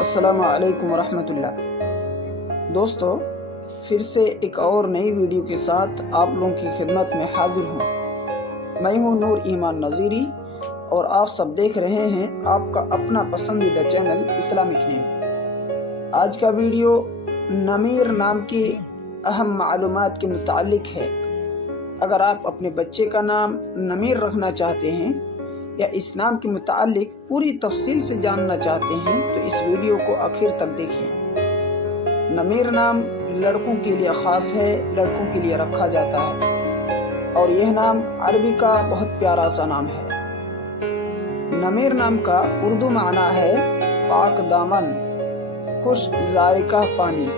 السلام علیکم ورحمۃ اللہ۔ دوستو، پھر سے ایک اور نئی ویڈیو کے ساتھ آپ لوگوں کی خدمت میں حاضر ہوں۔ میں ہوں نور ایمان نظیری اور آپ سب دیکھ رہے ہیں آپ کا اپنا پسندیدہ چینل اسلامک نیم۔ آج کا ویڈیو نمیر نام کی اہم معلومات کے متعلق ہے۔ اگر آپ اپنے بچے کا نام نمیر رکھنا چاہتے ہیں یا اس نام کے متعلق پوری تفصیل سے جاننا چاہتے ہیں تو اس ویڈیو کو آخر تک دیکھیں۔ نمیر نام لڑکوں کے لیے خاص ہے، لڑکوں کے لیے رکھا جاتا ہے اور یہ نام عربی کا بہت پیارا سا نام ہے۔ نمیر نام کا اردو معنی ہے پاک دامن، خوش ذائقہ پانی۔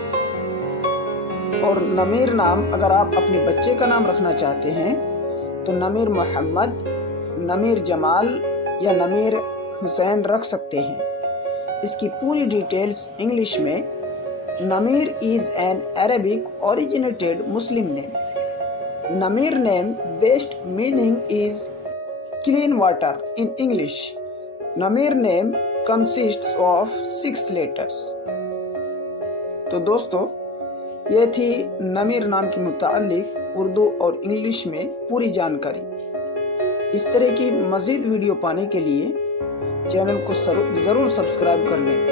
اور نمیر نام اگر آپ اپنے بچے کا نام رکھنا چاہتے ہیں تو نمیر محمد، نمیر جمال یا نمیر حسین رکھ سکتے ہیں۔ اس کی پوری ڈیٹیلز انگلش میں: نمیر is an Arabic originated Muslim name. Namir name best meaning is clean water in English. Namir name consists of 6 letters. تو دوستو، یہ تھی نمیر نام کے متعلق اردو اور انگلش میں پوری جانکاری۔ اس طرح کی مزید ویڈیو پانے کے لیے چینل کو ضرور سبسکرائب کر لیں۔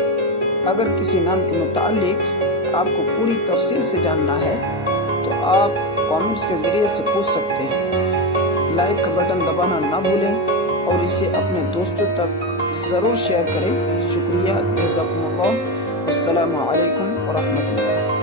اگر کسی نام کے متعلق آپ کو پوری تفصیل سے جاننا ہے تو آپ کامنٹس کے ذریعے سے پوچھ سکتے ہیں۔ لائک کا بٹن دبانا نہ بھولیں اور اسے اپنے دوستوں تک ضرور شیئر کریں۔ شکریہ، جزاکم اللہ۔ السلام علیکم ورحمۃ اللہ۔